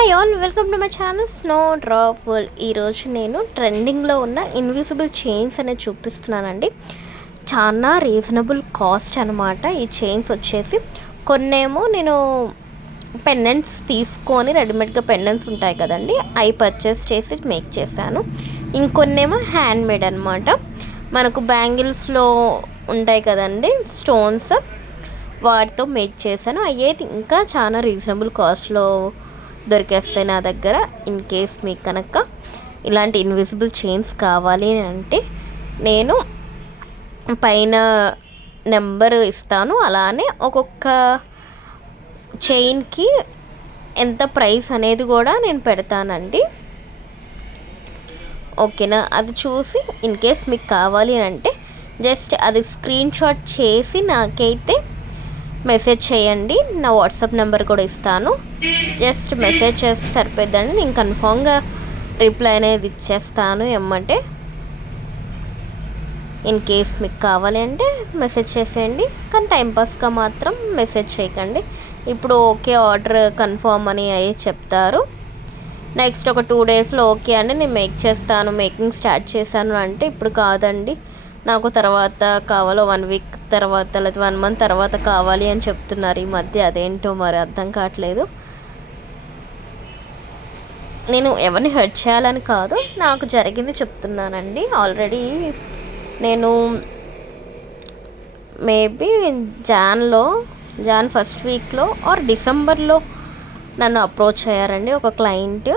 Hi all, welcome to my channel snow drop world. ఈరోజు నేను ట్రెండింగ్లో ఉన్న ఇన్విజిబుల్ చైన్స్ అనేది చూపిస్తున్నానండి. చాలా రీజనబుల్ కాస్ట్ అనమాట. ఈ చైన్స్ వచ్చేసి కొన్నేమో నేను పెండెంట్స్ తీసుకొని రెడీమేడ్గా పెండెంట్స్ ఉంటాయి కదండి, అవి పర్చేస్ చేసి మేక్ చేశాను. ఇంకొన్నేమో హ్యాండ్ మేడ్ అనమాట. మనకు బ్యాంగిల్స్లో ఉంటాయి కదండి స్టోన్స్, వాటితో మేక్ చేశాను. అవి అయితే ఇంకా చాలా రీజనబుల్ కాస్ట్లో దొరికేస్తాయి నా దగ్గర. ఇన్ కేస్ మీకు కనుక ఇలాంటి ఇన్విజిబుల్ చైన్స్ కావాలి అంటే నేను పైన నెంబర్ ఇస్తాను. అలానే ఒక్కొక్క చైన్కి ఎంత ప్రైస్ అనేది కూడా నేను పెడతానండి. ఓకేనా? అది చూసి ఇన్ కేస్ మీకు కావాలి అంటే జస్ట్ అది స్క్రీన్ షాట్ చేసి నాకైతే మెసేజ్ చేయండి. నా వాట్సాప్ నెంబర్ కూడా ఇస్తాను. జస్ట్ మెసేజ్ చేస్తే సరిపోద్దండి. నేను కన్ఫామ్గా రిప్లై అనేది ఇచ్చేస్తాను ఎమ్మంటే. ఇన్ కేస్ మీకు కావాలి అంటే మెసేజ్ చేసేయండి, కానీ టైంపాస్గా మాత్రం మెసేజ్ చేయకండి. ఇప్పుడు ఓకే ఆర్డర్ కన్ఫర్మ్ అని అయ్యి చెప్తారు. నెక్స్ట్ ఒక 2 డేస్లో ఓకే అండి నేను మేక్ చేస్తాను, మేకింగ్ స్టార్ట్ చేశాను అంటే ఇప్పుడు కాదండి, నాకు తర్వాత కావాలో 1 వీక్ తర్వాత లేదా 1 మంత్ తర్వాత కావాలి అని చెప్తున్నారు ఈ మధ్య. అదేంటో మరి అర్థం కావట్లేదు. నేను ఎవరిని హర్ట్ చేయాలని కాదు, నాకు జరిగింది చెప్తున్నానండి. ఆల్రెడీ నేను మేబీ జాన్ ఫస్ట్ వీక్లో ఆర్ డిసెంబర్లో నన్ను అప్రోచ్ అయ్యారండి ఒక క్లయింట్.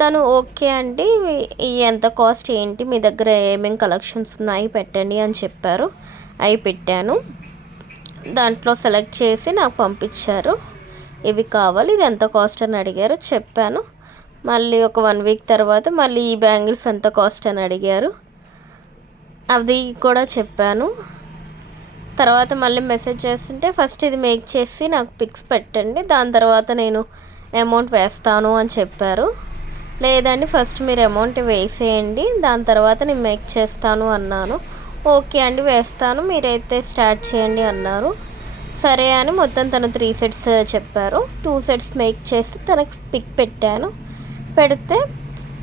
తను ఓకే అండి, ఎంత కాస్ట్ ఏంటి, మీ దగ్గర ఏమేమి కలెక్షన్స్ ఉన్నాయి పెట్టండి అని చెప్పారు. అవి పెట్టాను. దాంట్లో సెలెక్ట్ చేసి నాకు పంపించారు. ఇవి కావాలి, ఇది ఎంత కాస్ట్ అని అడిగారు, చెప్పాను. మళ్ళీ ఒక 1 వీక్ తర్వాత మళ్ళీ ఈ బ్యాంగిల్స్ ఎంత కాస్ట్ అని అడిగారు, అది కూడా చెప్పాను. తర్వాత మళ్ళీ మెసేజ్ చేస్తుంటే ఫస్ట్ ఇది మేక్ చేసి నాకు పిక్స్ పెట్టండి, దాని తర్వాత నేను అమౌంట్ వేస్తాను అని చెప్పారు. లేదండి ఫస్ట్ మీరు అమౌంట్ వేసేయండి, దాని తర్వాత నేను మేక్ చేస్తాను అన్నాను. ఓకే అండి వేస్తాను, మీరైతే స్టార్ట్ చేయండి అన్నారు. సరే అని మొత్తం తను 3 సెట్స్ చెప్పారు. 2 సెట్స్ మేక్ చేసి తనకు పిక్ పెట్టాను. పెడితే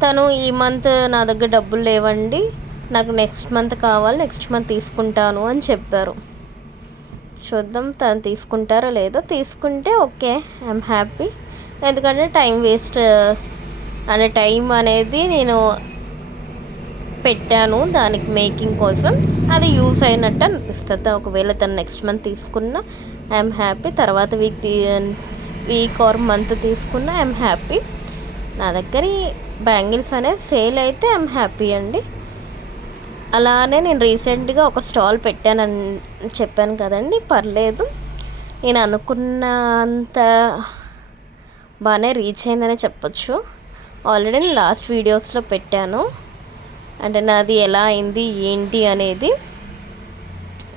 తను ఈ మంత్ నా దగ్గర డబ్బులు లేవండి, నాకు నెక్స్ట్ మంత్ కావాలి, నెక్స్ట్ మంత్ తీసుకుంటాను అని చెప్పారు. చూద్దాం తను తీసుకుంటారో లేదో. తీసుకుంటే ఓకే, ఐఎమ్ హ్యాపీ. ఎందుకంటే టైం అనేది నేను పెట్టాను దానికి మేకింగ్ కోసం, అది యూస్ అయినట్టు అనిపిస్తుంది. ఒకవేళ తను నెక్స్ట్ మంత్ తీసుకున్నా ఐఎమ్ హ్యాపీ, తర్వాత వీక్ ఆర్ మంత్ తీసుకున్నా ఐఎమ్ హ్యాపీ. నా దగ్గర ఈ బ్యాంగిల్స్ అనేది సేల్ అయితే ఐఎమ్ హ్యాపీ అండి. అలానే నేను రీసెంట్గా ఒక స్టాల్ పెట్టానని చెప్పాను కదండి, పర్లేదు, నేను అనుకున్నంత బాగానే రీచ్ అయిందనే చెప్పొచ్చు. ఆల్రెడీ నేను లాస్ట్ వీడియోస్లో పెట్టాను, అంటే నాది ఎలా అయింది ఏంటి అనేది.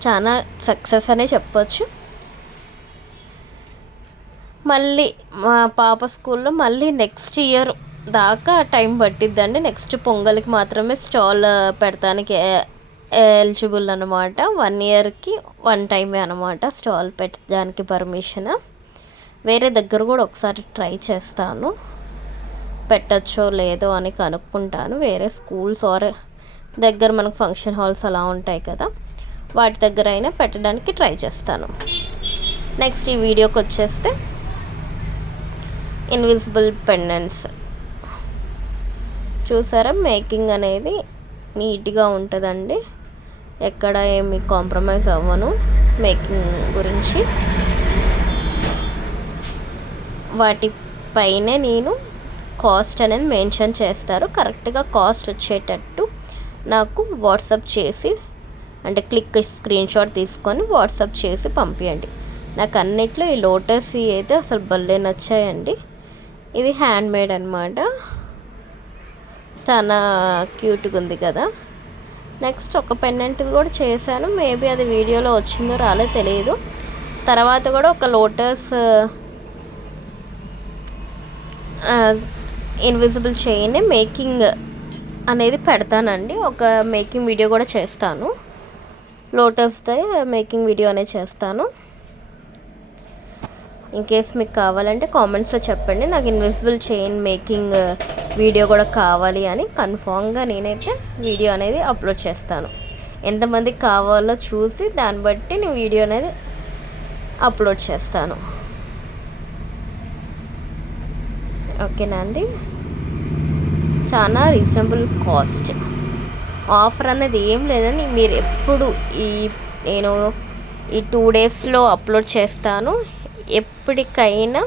చాలా సక్సెస్ అనే చెప్పొచ్చు. మళ్ళీ మా పాప స్కూల్లో మళ్ళీ నెక్స్ట్ ఇయర్ దాకా టైం పట్టిద్దండి. నెక్స్ట్ పొంగల్కి మాత్రమే స్టాల్ పెడతానికి ఎలిజిబుల్ అనమాట. 1 ఇయర్కి 1 టైమే అనమాట స్టాల్ పెట్టడానికి పర్మిషన్. వేరే దగ్గర కూడా ఒకసారి ట్రై చేస్తాను, పెట్టచ్చో లేదో అని కనుక్కుంటాను. వేరే స్కూల్స్ ఆర్ దగ్గర మనకు ఫంక్షన్ హాల్స్ అలా ఉంటాయి కదా, వాటి దగ్గర అయినా పెట్టడానికి ట్రై చేస్తాను. నెక్స్ట్ ఈ వీడియోకి వచ్చేస్తే ఇన్విజిబుల్ పెండెంట్స్ చూసారా, మేకింగ్ అనేది నీట్గా ఉంటుందండి. ఎక్కడ ఏమి కాంప్రమైజ్ అవ్వను మేకింగ్ గురించి. వాటిపైనే నేను కాస్ట్ అనేది మెన్షన్ చేస్తారు. కరెక్ట్గా కాస్ట్ వచ్చేటట్టు నాకు వాట్సాప్ చేసి, అంటే క్లిక్ స్క్రీన్ షాట్ తీసుకొని వాట్సాప్ చేసి పంపించండి. నాకు అన్నిట్లో ఈ లోటస్ అయితే అసలు భలే నచ్చాయండి. ఇది హ్యాండ్ మేడ్ అనమాట, చాలా క్యూట్గా ఉంది కదా. నెక్స్ట్ ఒక పెండెంట్ కూడా చేశాను, మేబీ అది వీడియోలో వచ్చిందో రాలే తెలియదు. తర్వాత కూడా ఒక లోటస్ ఇన్విజిబుల్ చైన్ మేకింగ్ అనేది పెడతానండి. ఒక మేకింగ్ వీడియో కూడా చేస్తాను, లోటస్దే మేకింగ్ వీడియో అనేది చేస్తాను. ఇన్ కేస్ మీకు కావాలంటే కామెంట్స్లో చెప్పండి. నాకు ఇన్విజిబుల్ చైన్ మేకింగ్ వీడియో కూడా కావాలి అని కన్ఫామ్గా నేనైతే వీడియో అనేది అప్లోడ్ చేస్తాను. ఎంతమందికి కావాలో చూసి దాన్ని బట్టి నేను వీడియో అనేది అప్లోడ్ చేస్తాను. ఓకేనా అండి. చాలా రీజనబుల్ కాస్ట్, ఆఫర్ అనేది ఏం లేదని మీరు ఎప్పుడు నేను ఈ 2 డేస్లో అప్లోడ్ చేస్తాను. ఎప్పటికైనా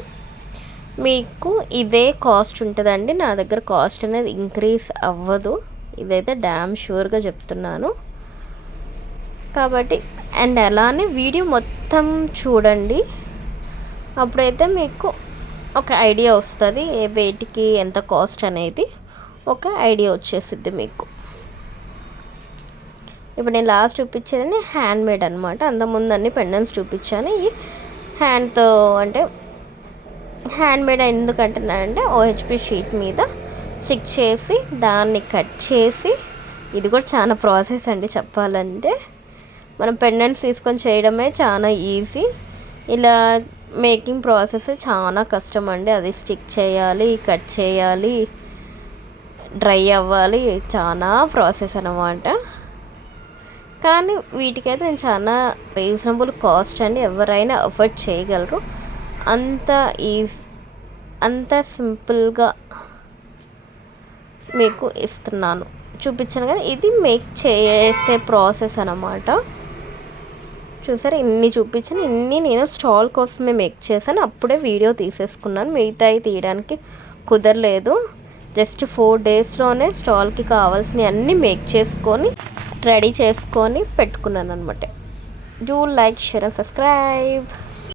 మీకు ఇదే కాస్ట్ ఉంటుందండి. నా దగ్గర కాస్ట్ అనేది ఇంక్రీజ్ అవ్వదు, ఇదైతే డ్యామ్ షూర్గా చెప్తున్నాను. కాబట్టి అండ్ అలానే వీడియో మొత్తం చూడండి, అప్పుడైతే మీకు ఒక ఐడియా వస్తుంది ఏ వెయిట్కి ఎంత కాస్ట్ అనేది ఒక ఐడియా వచ్చేసిద్ది మీకు. ఇప్పుడు నేను లాస్ట్ చూపించేది హ్యాండ్ మేడ్ అనమాట. అంతకుముందు అన్ని పెండెంట్స్ చూపించాను. ఈ హ్యాండ్తో అంటే హ్యాండ్ మేడ్ ఎందుకంటున్నానంటే OHP షీట్ మీద స్టిక్ చేసి దాన్ని కట్ చేసి, ఇది కూడా చాలా ప్రాసెస్ అండి చెప్పాలంటే. మనం పెండెంట్స్ తీసుకొని చేయడమే చాలా ఈజీ, ఇలా మేకింగ్ ప్రాసెస్ చాలా కష్టం అండి. అది స్టిక్ చేయాలి, కట్ చేయాలి, డ్రై అవ్వాలి, చాలా ప్రాసెస్ అన్నమాట. కానీ వీటికైతే నేను చాలా రీజనబుల్ కాస్ట్ అండి, ఎవరైనా అఫోర్డ్ చేయగలరు. అంత సింపుల్గా మీకు ఇస్తున్నాను, చూపించాను కదా. ఇది మేక్ చేసే ప్రాసెస్ అన్నమాట. చూసారా, ఇన్ని చూపించాను, ఇన్ని నేను స్టాల్ కోసమే మేక్ చేశాను. అప్పుడే వీడియో తీసేసుకున్నాను, మిగతాయి తీయడానికి కుదరలేదు. జస్ట్ 4 డేస్లోనే స్టాల్కి కావాల్సినవి అన్నీ మేక్ చేసుకొని రెడీ చేసుకొని పెట్టుకున్నాను అనమాట. Do like, share and subscribe.